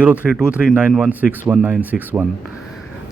0323916161।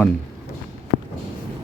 1,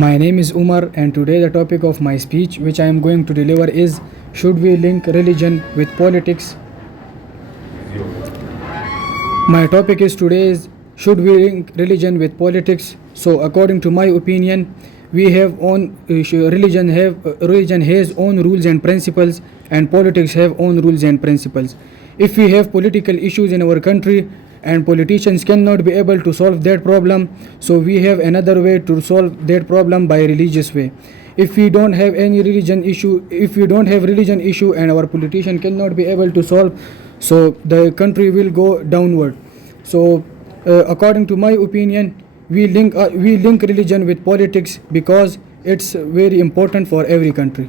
My name is Umar, and today the topic of my speech which I am going to deliver is: should we link religion with politics? My topic is today is: should we link religion with politics? So according to my opinion, we have religion has own rules and principles, and politics have own rules and principles. If we have political issues in our country and politicians cannot be able to solve that problem, so we have another way to solve that problem by religious way. If we don't have any religion issue and our politician cannot be able to solve, so the country will go downward. So according to my opinion, we link religion with politics because it's very important for every country.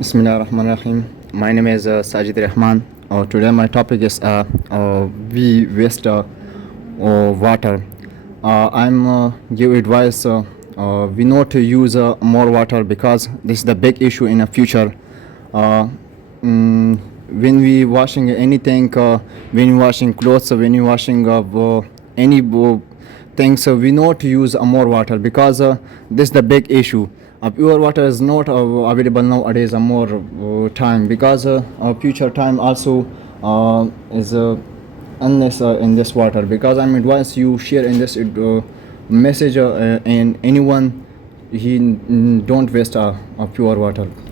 Bismillahirrahmanirrahim. My name is Sajid Rahman. Today my topic is we waste water. I'm give advice. We not to use more water because this is the big issue in the future. When we washing anything, when we washing clothes, when we washing any things, we not use more water because this is the big issue. Pure water is not available nowadays more time, because future time also is unnecessary in this water, because I'm advise you share in this message and anyone he don't waste pure water.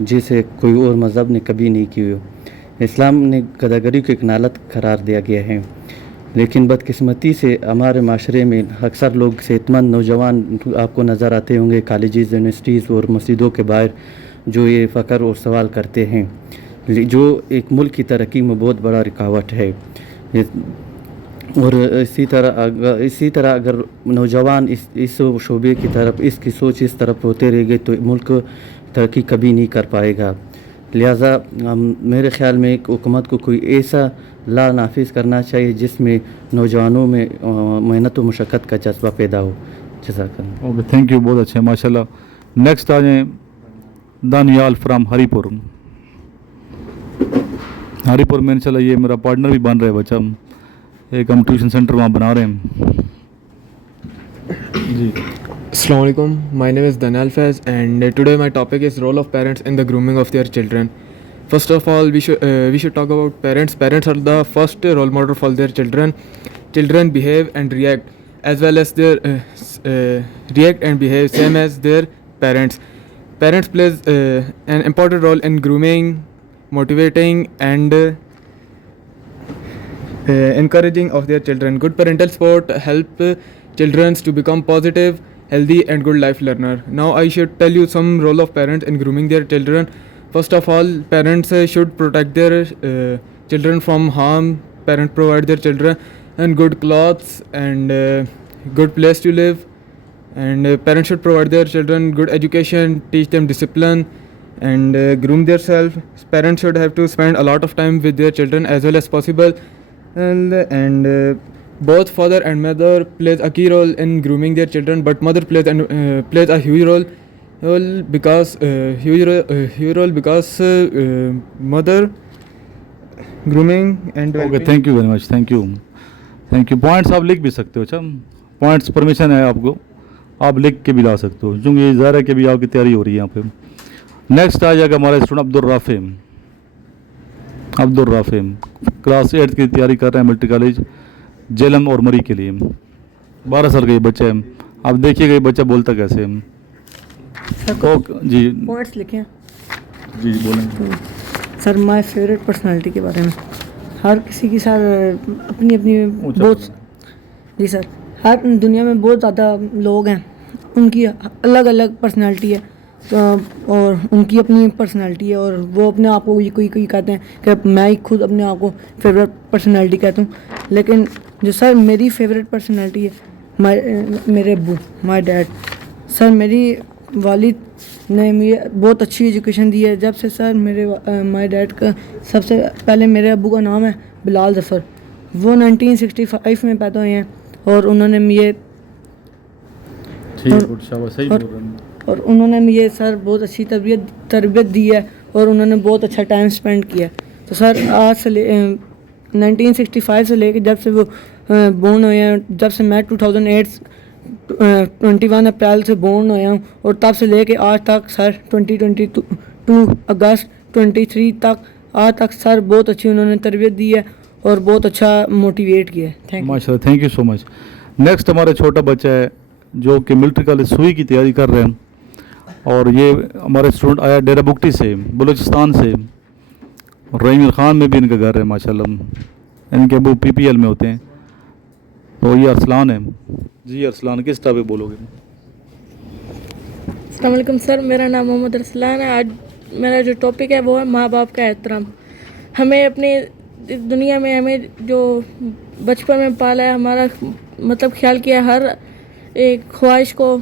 جسے کوئی اور مذہب نے کبھی نہیں کی ہو۔ اسلام نے گداگری کو ایک نالت قرار دیا گیا ہے، لیکن بدقسمتی سے ہمارے معاشرے میں اکثر لوگ صحت مند نوجوان آپ کو نظر آتے ہوں گے کالجز، یونیورسٹیز اور مسجدوں کے باہر، جو یہ فخر اور سوال کرتے ہیں، جو ایک ملک کی ترقی میں بہت بڑا رکاوٹ ہے۔ اور اسی طرح اگر نوجوان اس شعبے کی طرف، اس کی سوچ اس طرف ہوتے رہ گئے تو ملک ترقی کبھی نہیں کر پائے گا۔ لہٰذا میرے خیال میں ایک حکومت کو کوئی ایسا لا نافذ کرنا چاہیے جس میں نوجوانوں میں محنت و مشقت کا جذبہ پیدا ہو۔ جزاک اللہ۔ اوکے، تھینک یو، بہت اچھے، ماشاء اللہ۔ نیکسٹ آ جائیں دانیال فرام ہری پور۔ ہری پور میں انشاءاللہ یہ میرا پارٹنر بھی بن رہا ہے بچہ، ایک ہم ٹیوشن سینٹر وہاں بنا رہے ہیں جی۔ Assalamu alaikum. My name is Daniel Faiz, and today my topic is role of parents in the grooming of their children. First of all, we should talk about parents. Parents are the first role model for their children. Children behave and react as well as their react and behave same as their parents. Parents plays an important role in grooming, motivating, and encouraging of their children. Good parental support help children to become positive, healthy and good life learner. Now I should tell you some role of parents in grooming their children. First of all, parents should protect their children from harm. Parents provide their children and good clothes and good place to live, and parents should provide their children good education, teach them discipline and groom themselves. Parents should have to spend a lot of time with their children as well as possible, and both father and mother plays a key role in grooming their children, but mother plays a huge role because mother grooming and okay, thank you very much, thank you, thank you. Points آپ لکھ بھی سکتے ہو، اچھا points permission ہے آپ کو، آپ لکھ کے بھی لا سکتے ہو، چونکہ یہ ظاہر ہے کہ ابھی آپ کی تیاری ہو رہی ہے یہاں پہ۔ نیکسٹ آ جائے گا ہمارا اسٹوڈنٹ عبدالرافع، کلاس 8 کی تیاری کر رہے ہیں ملٹری کالج جیلم اور مری کے لیے، 12 سال کا یہ بچہ ہے۔ آپ دیکھیے گا یہ بچہ بولتا کیسے ہے۔ جی پوائنٹس لکھیں جی بولیں۔ سر مائی فیوریٹ پرسنالٹی کے بارے میں، ہر کسی کی سر اپنی اپنی بہت، جی سر، ہر دنیا میں بہت زیادہ لوگ ہیں، ان کی الگ الگ پرسنالٹی ہے اور ان کی اپنی پرسنالٹی ہے، اور وہ اپنے آپ کو کوئی کہتے ہیں کہ میں ہی خود اپنے آپ کو فیوریٹ پرسنالٹی کہتا ہوں، لیکن جو سر میری فیوریٹ پرسنالٹی ہے میرے ابو، مائی ڈیڈ۔ سر میری والد نے مجھے بہت اچھی ایجوکیشن دی ہے، جب سے سر میرے مائی ڈیڈ کا سب سے پہلے میرے ابو کا نام ہے بلال ظفر، وہ 1965 میں پیدا ہوئے ہیں، اور انہوں نے مجھے اور انہوں نے مجھے سر بہت اچھی تربیت دی ہے، اور انہوں نے بہت اچھا ٹائم اسپینڈ کیا ہے۔ تو سر آج سے 1965 سے لے کے جب سے وہ بورن ہوئے ہیں، جب سے میں 2008 21 اپریل سے بورن ہویا ہوں، اور تب سے لے کے آج تک سر 2022 اگست 23 تک آج تک سر بہت اچھی انہوں نے تربیت دی ہے اور بہت اچھا موٹیویٹ کیا ہے۔ تھینک یو ماشاء اللہ، thank you so much. Next ہمارا چھوٹا بچہ ہے جو کہ ملٹری کالج سوئی کی تیاری کر رہے ہیں، اور یہ ہمارے اسٹوڈنٹ آیا ڈیرہ بگٹی سے، بلوچستان سے، رحیم الخان میں بھی ان کا گھر ہے ماشاء اللہ، ان کے ابو PPL میں ہوتے ہیں۔ تو یہ ارسلان ہے۔ جی ارسلان، کس ٹاپک پہ بولو گے؟ السلام علیکم سر، میرا نام محمد ارسلان ہے۔ آج میرا جو ٹاپک ہے وہ ہے ماں باپ کا احترام۔ ہمیں اپنے دنیا میں ہمیں جو بچپن میں پالا ہے، ہمارا مطلب خیال کیا ہے، ہر ایک خواہش کو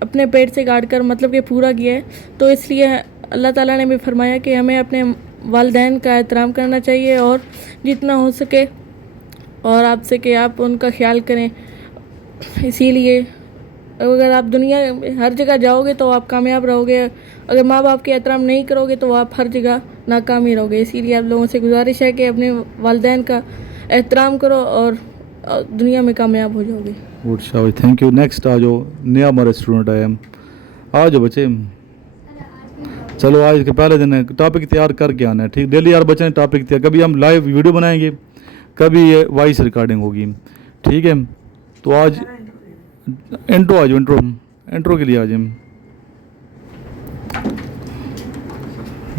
اپنے پیٹ سے گاڑ کر مطلب کہ پورا کیا ہے، تو اس لیے اللہ تعالیٰ نے بھی فرمایا کہ ہمیں اپنے والدین کا احترام کرنا چاہیے، اور جتنا ہو سکے اور آپ سے کہ آپ ان کا خیال کریں۔ اسی لیے اگر آپ دنیا ہر جگہ جاؤ گے تو آپ کامیاب رہو گے، اگر ماں باپ کے احترام نہیں کرو گے تو آپ ہر جگہ ناکام ہی رہو گے۔ اسی لیے آپ لوگوں سے گزارش ہے کہ اپنے والدین کا احترام کرو اور دنیا میں کامیاب ہو جاؤ گے۔ گڈ شاوی، تھینک یو۔ نیکسٹ آ جو نیا ہمارا اسٹوڈنٹ آیا، آ جاؤ بچے، چلو آج کے پہلے دن ہے، ٹاپک تیار کر کے آنا ہے، ٹھیک؟ ڈیلی ہر بچے نے ٹاپک تیار، کبھی ہم لائیو ویڈیو بنائیں گے، کبھی یہ وائس ریکارڈنگ ہوگی، ٹھیک ہے؟ تو آج انٹرو آ جاؤ، انٹرو کے لیے آ جائیں۔